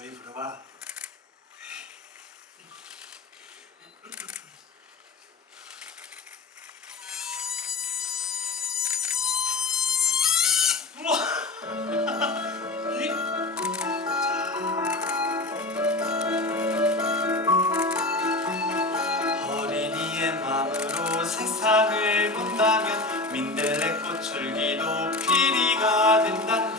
저희 부르가 어린이의 마음으로 세상을 본다면 민들레꽃 줄기도 피리가 된다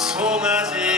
송아지.